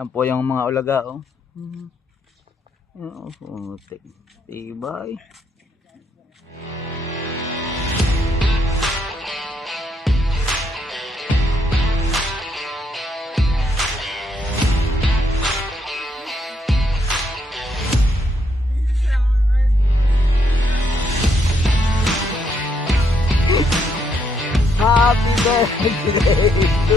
Yan po yung mga ulaga, oh. Oh, putik. Tibay. Happy birthday to you.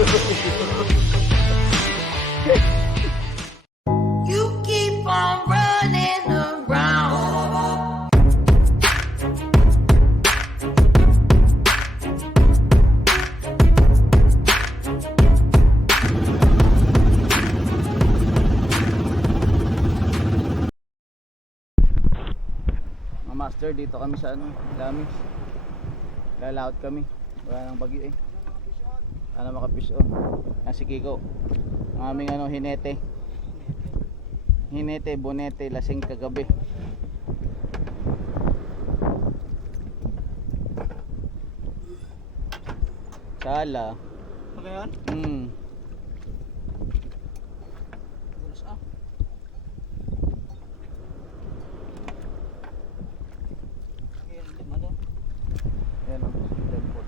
You keep on running around. Mga master, dito kami sa ano, Lamis. Lalaot kami. Wala nang bagyo eh. Sana makapish on. Si Kiko. Ang aming ano, hinete. Hinete, bonete, lasing kagabi. Sala. Ano yan? Bulas ah. Ayan, lima doon. Ayan o, Deadpool.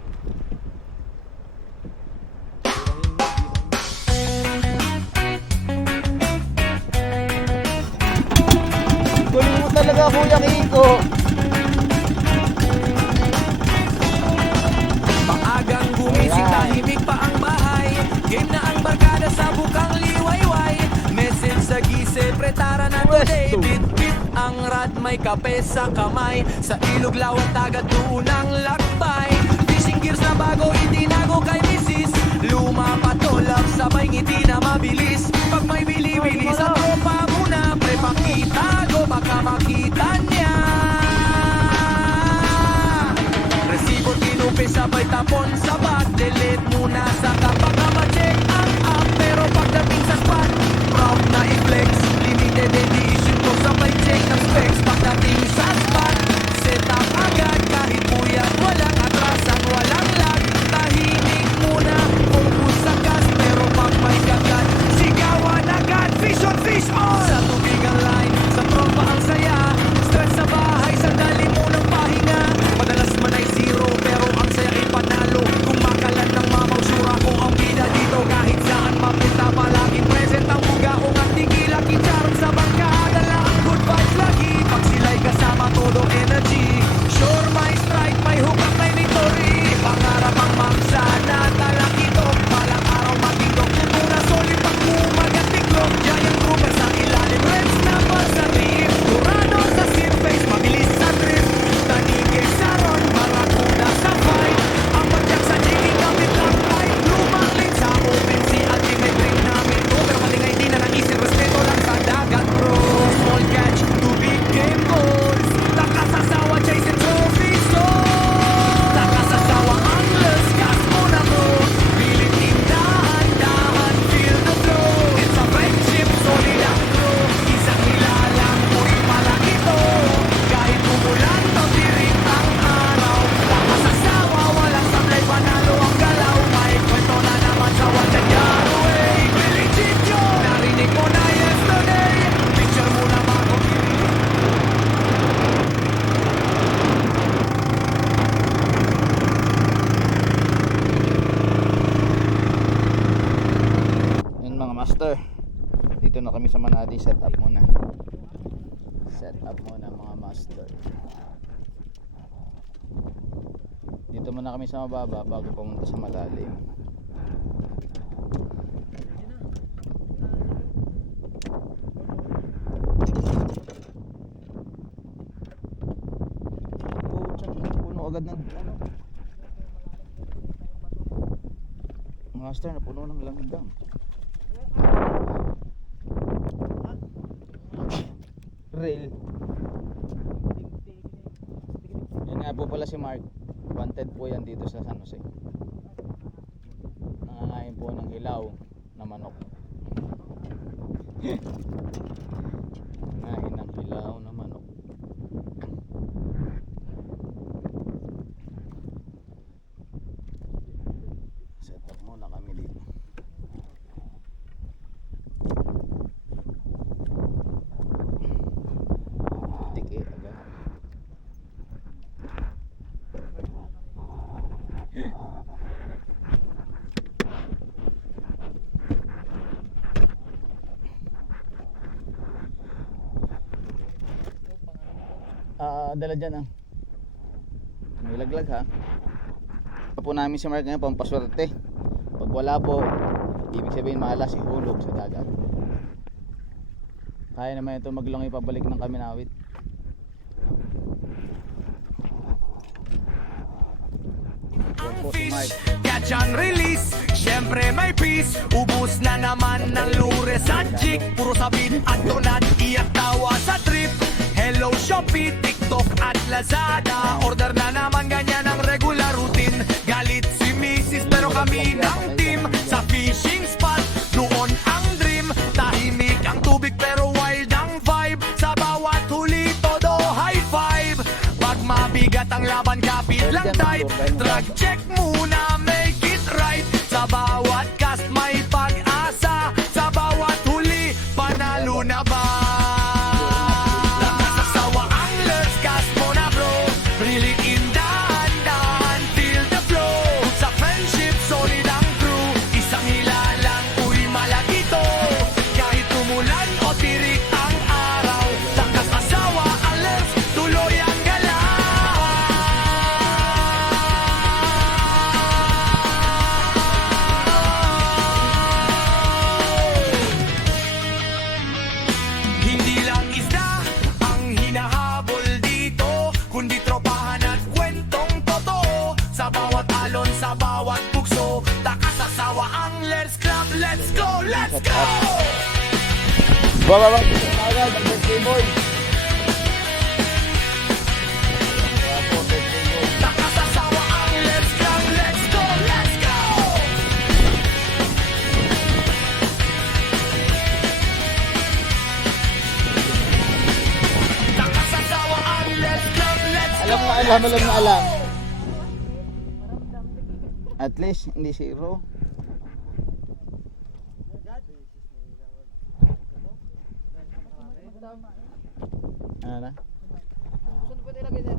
Kunin mo talaga, Kuya Kiko. Maagang gumising, tahimik pa ang bahay. Game na ang barkada sa bukang liwayway. Message sa gise, pretara na today. Bit-bit ang rad, may kape sa kamay. Sa ilog lawat agad doon ang lakbay. Fishing gears na bago, itinago kay misis. Luma patolak, sabay ngiti na mabilis. Pag may bili-bili sa tropa muna, pre pakitago, baka makita niya. Resibo tinupi sabay tapon sa bag. Delete muna sa kapag ma-check ang app. Pero pagdating sa spot, proud na i-flex. Limited edition ko sabay check ng specs. Pagdating sa spot, set up agad. Kahit puyat, walang atrasan, walang lag. Tahimik muna, focus sa gas. Pero pag may gagat, sigawan agad. Fish on, fish on! Sa tubig ang line, sa tropa ang saya. Stress sa bahay, sandali munang pahinga. Madalas man ay zero, pero ang saya ay panalo. Kung makalan ng mamaw, sura ko ang bida dito. Kahit saan mapita, palaging present ang bugaong at tigila. Kitsaron sa bangka, dala ang good vibes lagi. Pag sila'y kasama, todo energy. Sure, may strike, may hook at may victory. Pangarap ang mamsa na talak ito. Palang araw magindok, muna solid pag umagat tiklop. Giant grouper sa ilalim, reds number sa reef. Turano sa surface, mabilis sa drift. Tanige sa ron, barakuda sa fight. Ang padyak sa jigging gamit lang fight. Lumang lane sa open sea, ultimate ring namin to. Pero malingay di na naisip, respeto lang sa dagat bro. Small catch, to big game goals. Nakasasawa, chasing trophies, so nakasasawa ang last gas muna mo. Feel it in dahan-dahan, feel the flow. It's a friendship, solid ang crew. Isang nilalang, muy malaki to. Kahit umulan, tatirik ang araw. Nakasasawa, walang sablay, panalo ang galaw. May kwento na naman sa Watch and Yaraway. Legit yun, narinig mo na yesterday. Picture mo na bago Yan mga master. Dito na kami sa Manati. Set up muna. Set up muna mga master. Dito muna kami sa mababa bago pumunta sa malalim. Puno agad ng ano. Master, napuno ng langgam. Rail. Yan nga po pala si Mark. Wanted po yan dito sa San Jose. Nangangain po ng hilaw na manok. Nangangain ng hilaw na manok. Set up muna kami dito. dala dyan may laglag ha. Po namin si Mark ngayon pampaswerte. Pag wala po, ibig sabihin malas ihulog sa dagat. Kaya naman ito maglangoy pabalik ng Kaminawit. Yan po si Mark. Catch and release, syempre may peace. Ubus na naman ng lures at jig. Puro sabit at tunad, iyak tawa sa trip. Hello Shopee, TikTok at Lazada. Order na naman ganyan ang regular routine. Galit si Mrs. pero kami ng team. Sa fishing spot, doon ang dream. Tahimik ang tubig pero wild ang vibe. Sa bawat huli, todo high five. Pag mabigat ang laban, kapit lang tight. Drag check muna, make it right. Sa bawat cast may pag-asa. Sa bawat huli, panalo na ba? Nakasawa ang lurch, cast mo na bro. Really in dahan-dahan, feel the flow. Sa friendship, solid ang crew. Isang hilalang, uy malaki to. Kahit tumulan o tirik ang araw. Nakasawa ang lurch, tuloy ang galaw. Hindi lang isda ang hinahabol dito, kundi tropahan at kwentong totoo. Sa bawat alon, sa bawat bugso, takasasawa ang Let's Club, let's go, let's go! Baba, agad ang birthday boy. Takasasawa ang Let's Club, let's go, let's go! Takasasawa ang Let's Club, let's go! Alam na alam. At least hindi zero. Ano na? Saan pwede lagay sir?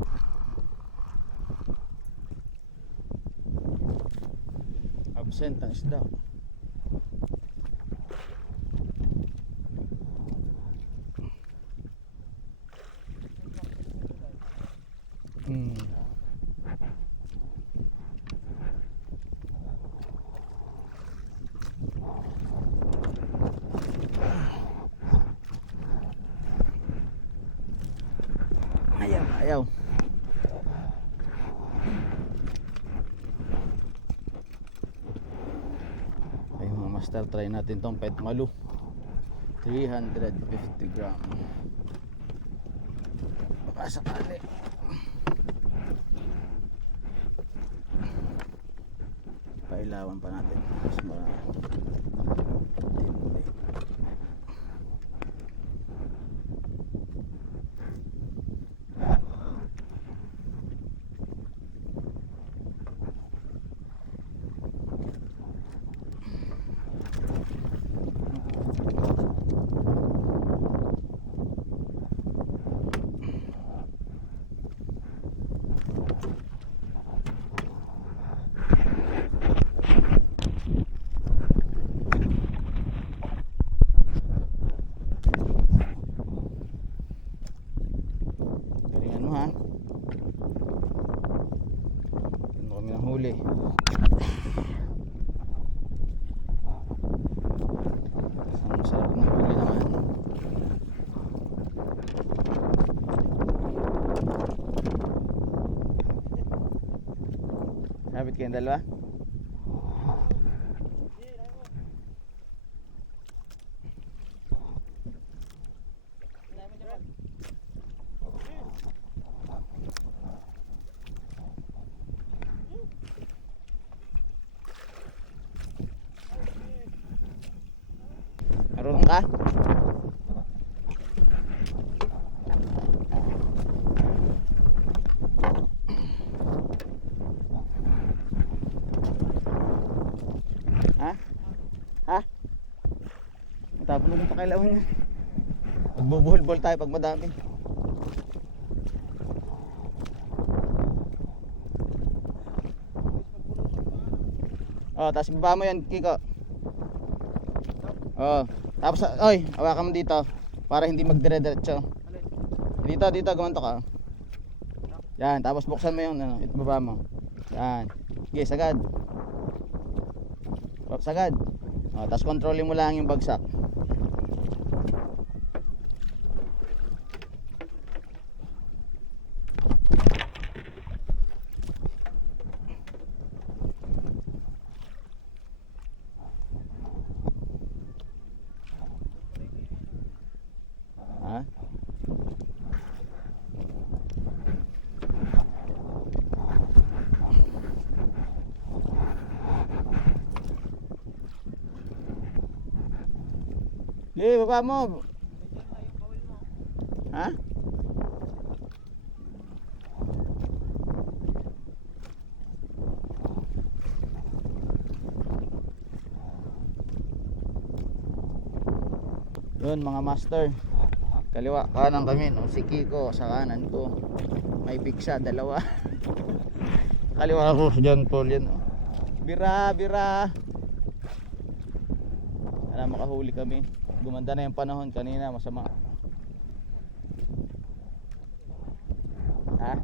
Absent ang isda. Ayaw. Ay mga master, try natin tong pet malu. 350 gram. Baka sakali. Pailawan pa natin. Mas marami. Tindi. Galingan mo ha. Ano kami ng huli. Ang masarap ng huli naman. Kapit kayong dalawa? Marunong ka? Ha? Ha? Matapon mo ng pakilawan niya. Magbubuhol-buhol tayo pag madami. Oh, tapos baba mo yan, Kiko. Oh, tapos, oy, hawakan mo dito para hindi magdire-diretso. Dito, gumanto ka. Yan, tapos buksan mo yung ano, itbaba mo. Yan. Okay, sagad. Sagad. O, tapos kontrolin mo lang yung bagsak. Ha? Baba mo. Ha? Yun mga master. Kaliwa kanan kami no. Si Kiko sa kanan ko. May piksa dalawa. Kaliwa ko John Paul yan oh. Bira, bira. Sana makahuli kami. Gumanda na yung panahon kanina, masama. Ha?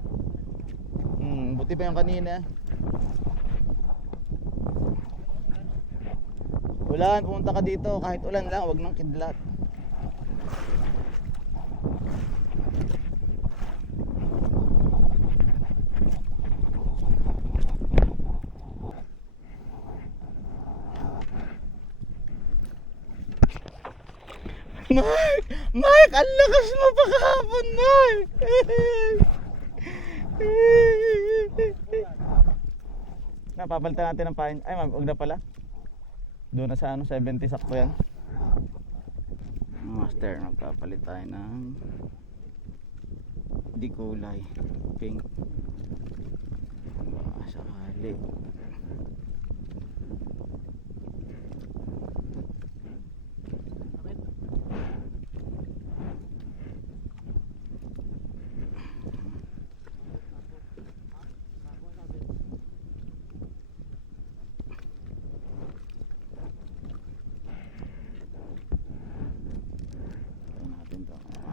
Buti pa yung kanina. Ulan, pumunta ka dito kahit ulan lang, wag nang kidlat. Mark! Mark! Ang lakas mo pa kahapon, Mark! Napapalitan natin ng pain. Ay, wag na pala. Doon na sa ano, 70 sakto yan. Master, magpapalit tayo ng di kulay. Pink. Baka sakali.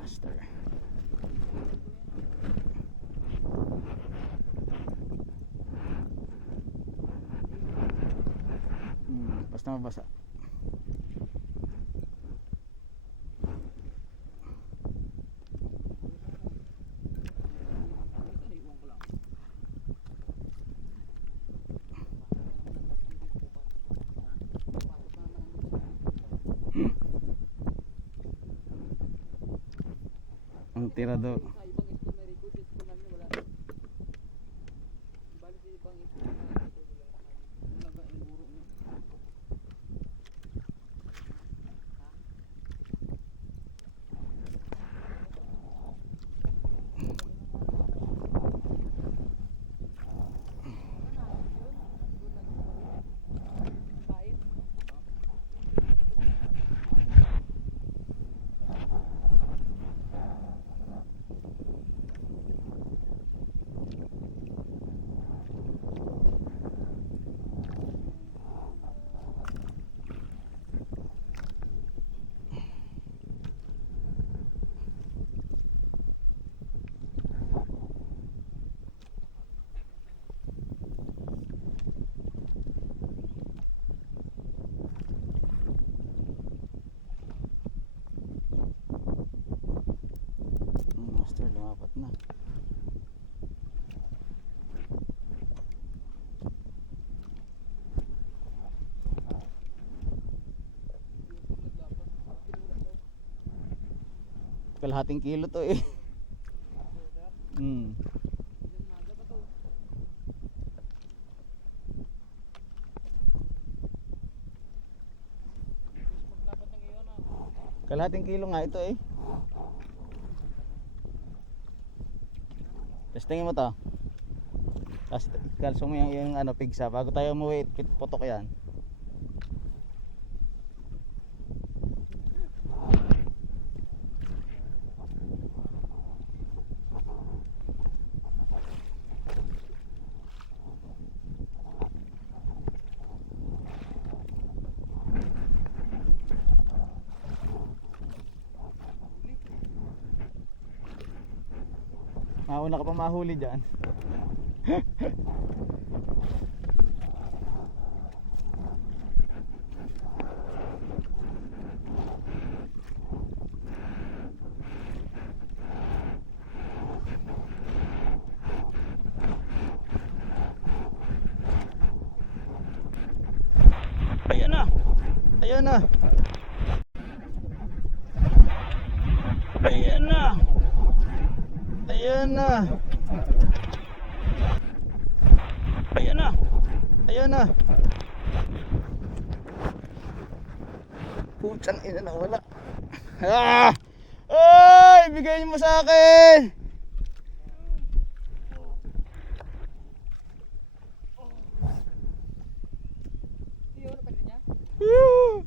Master. Basta mabasa. Ang tira do. Sa ibang school may record, sa school namin wala. Bali sa ibang school may record, wala ba yung guro niya? Master, lumapat na. Kalahating kilo to eh. Kalahating kilo nga ito eh. Testingin mo to. Tapos kalso mo yung ano, pigsa. Bago tayo umuwi, putok yan. Mauna ka pa mahuli dyan. Ayan na. Ayan na. Ayan na. Ayan na. Ayan na. Ayan na. Putang ina na wala. Ah! Ay, bigay mo sa akin. Iyo, ano pa niya? Woo!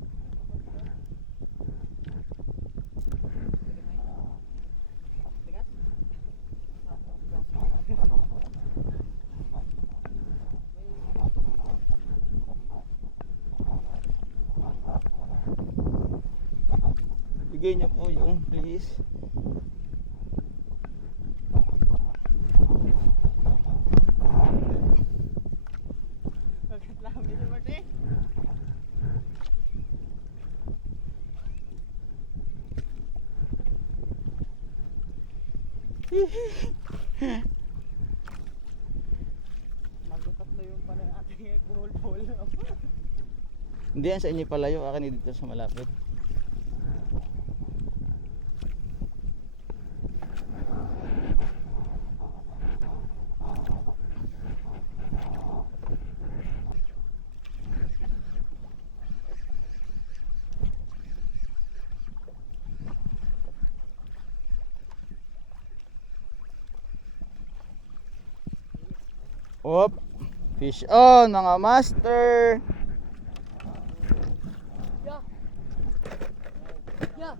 Bigay niyo po yung please. Bakit lang, Billy Martin? Magkatatlo yung pala yung ating buhol-buhol. Hindi yan sa inyo palayo, akin dito sa malapit. Op, fish on mga master. Yeah. Yeah.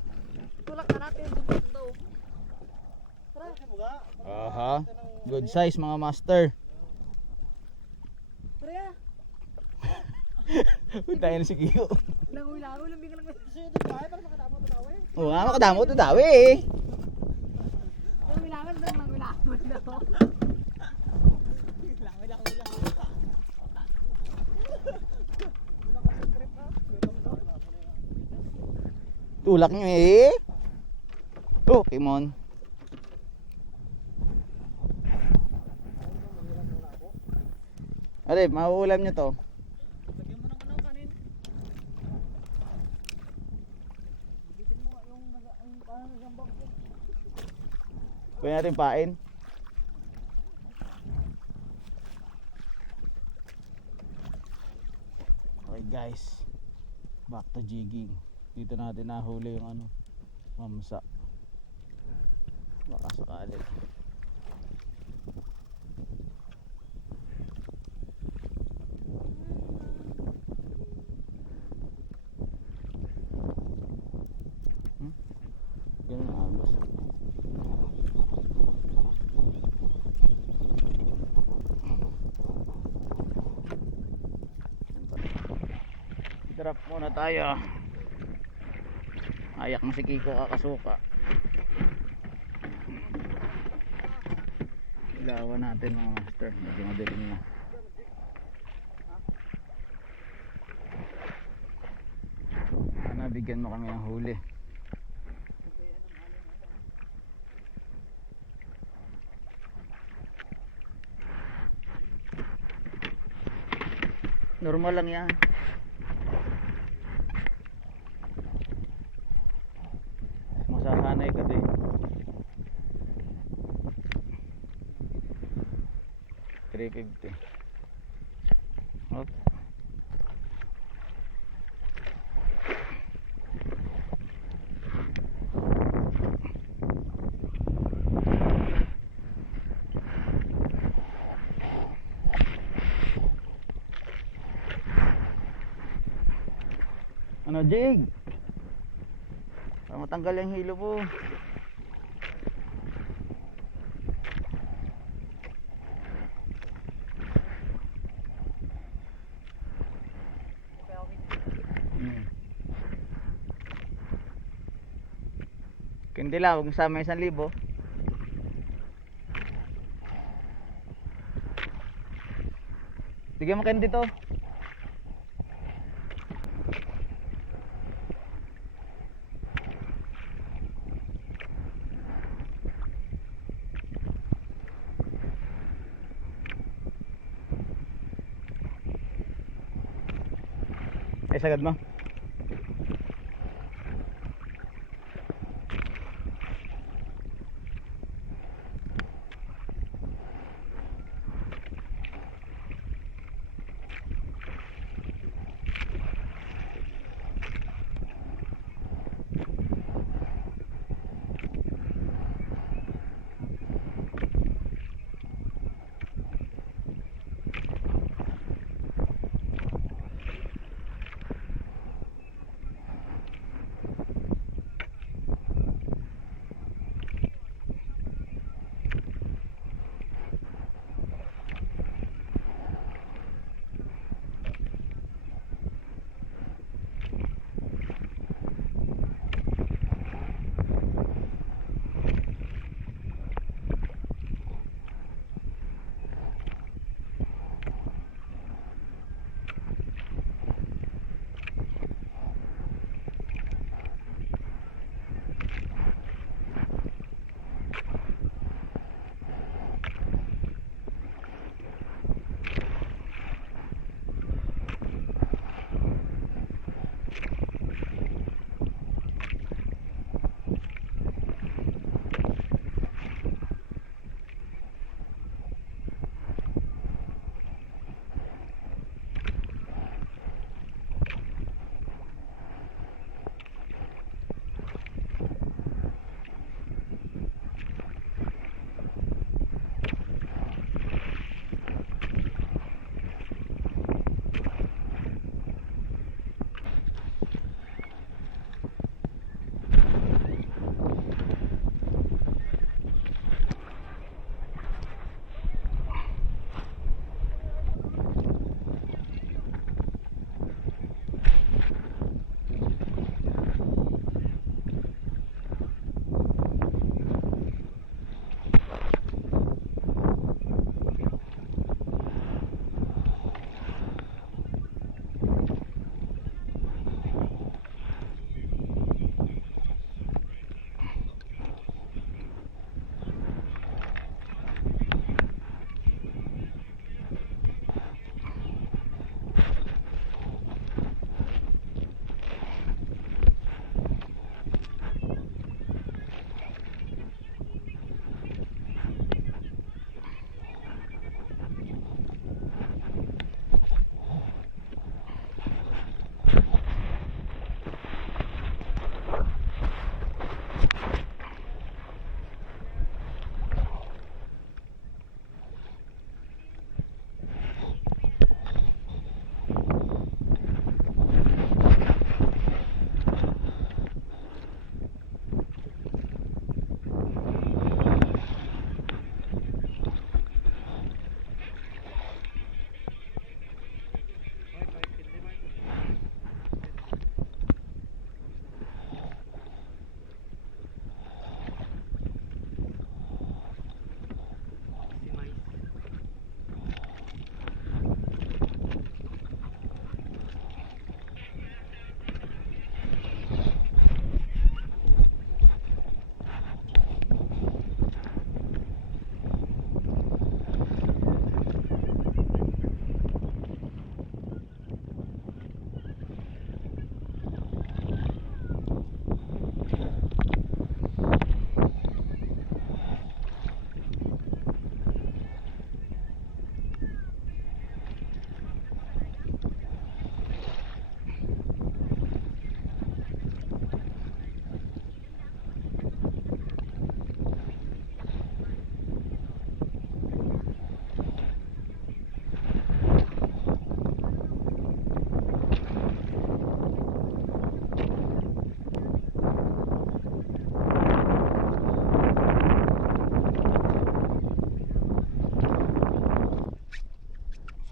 Tulak na natin. Dugtong daw. Tara. Aha, good size mga master. Tara ya. Punta na si Kiko. Langoy-langoy lang biglang kasi ito ba? Para makadamo to daw eh. Oo nga, makadamo to dawi eh. Langoy-langoy lang langoy-langoy daw. Langoy-langoy lang. Tulak nyo eh. Oh, Kimon. Alip, mahuulam nyo to. Lagyan mo ng ano kanin. Bibitin mo yung parang gambang ko. Pwede natin pain. Okay guys, back to jigging. Dito natin nahuli yung ano, mamsa. Baka sakali. Ganun agos. Drop muna tayo. Ayak mo si Kiko kakasuka. Ilawan natin mga master. Medyo madilim na. Sana bigyan mo kami ng huli. Normal lang yan. Masasanay ka din. 350. Hop. Ano, Jig? Para matanggal yung hilo po. Kandila, huwag sama 1,000. Bigyan mo kayo dito. Ay, sagad mo.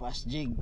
Fast jig.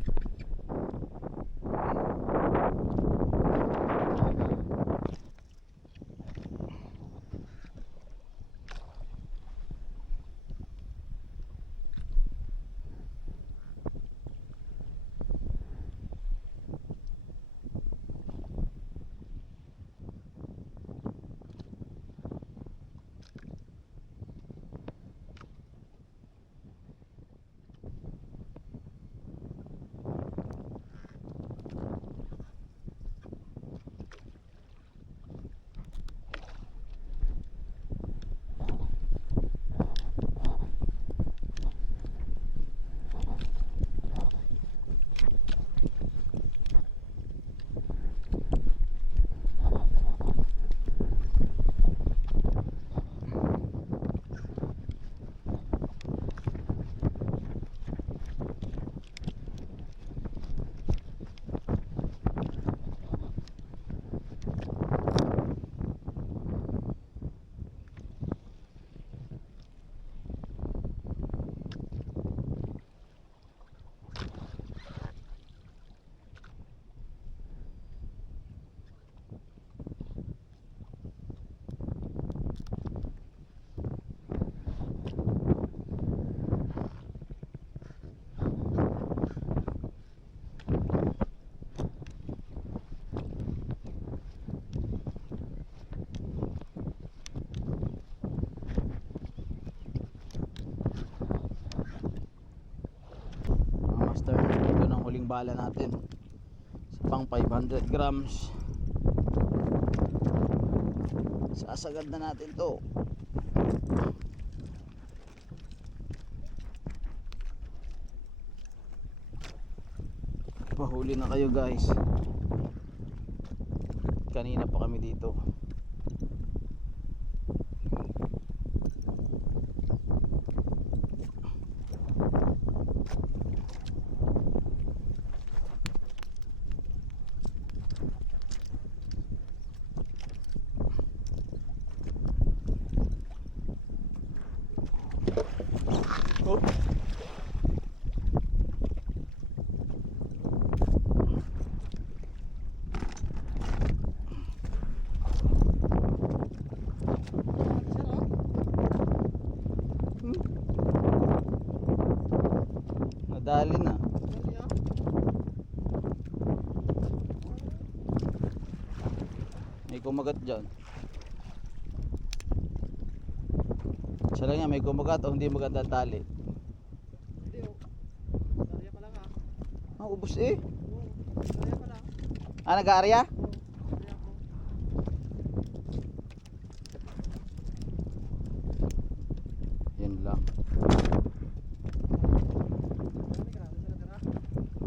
bala natin sa pang 500 grams. Sasagad na natin to. Pahuli na kayo guys. Kanina pa kami dito. Oh. Nadali na. May kumagat dyan. Siya lang yan, may kumagat o hindi maganda ang tali. Hindi oh. Darya pa lang ah. Ah, ubos eh. Darya pa lang. Ah, nag-aarya? Darya ko. Yan lang. Marami ka na. Saan na tira?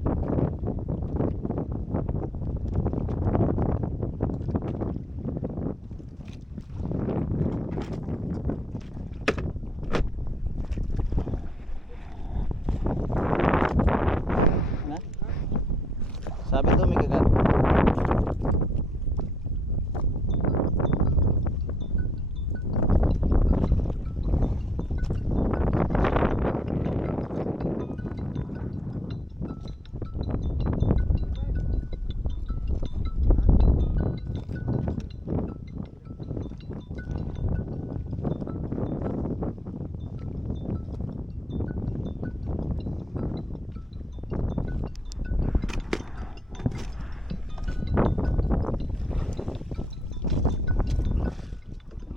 Na? Sabi to may kagat.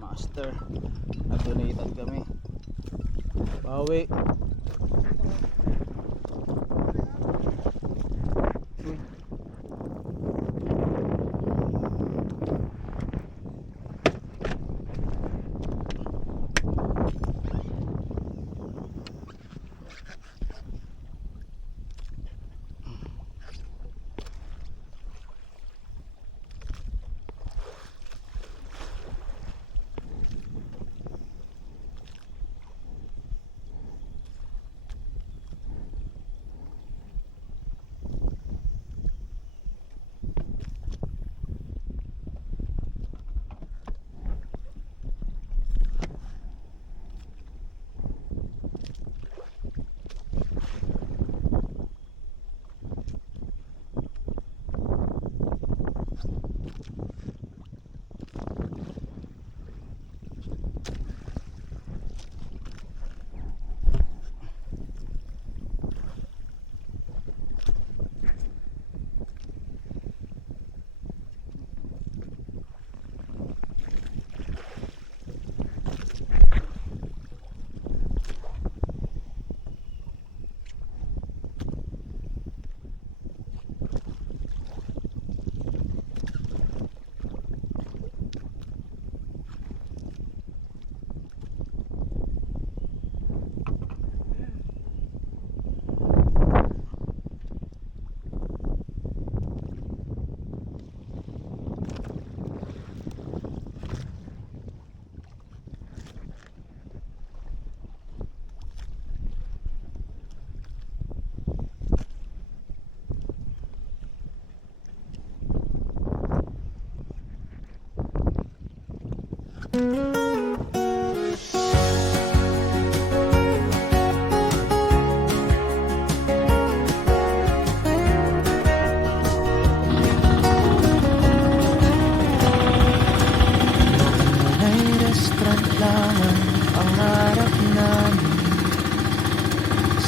Master, nag-donated kami. Bawi.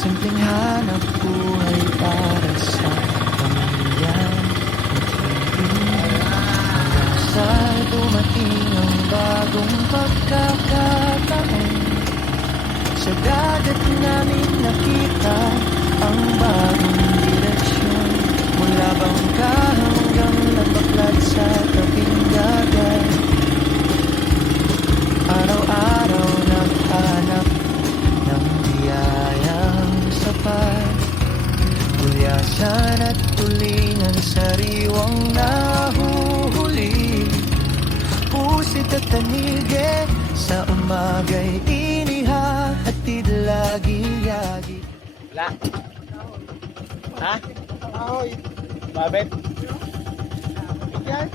Simpleng hanap buhay para sa pamilya at hindi sa dumating ang bagong pagkakataon. Sa dagat namin nakita ang bagong direksyon. Mula bangka hanggang nabaklad sa tabing dagat, araw-araw naghanap ng biyayang sapat. Gulyasan at tulingan, sariwang nahuhuli. Pusit at tanige, sa umaga'y inihahatid lagi-yagi. Wala. Ha? Ahoy. Babet. Yan.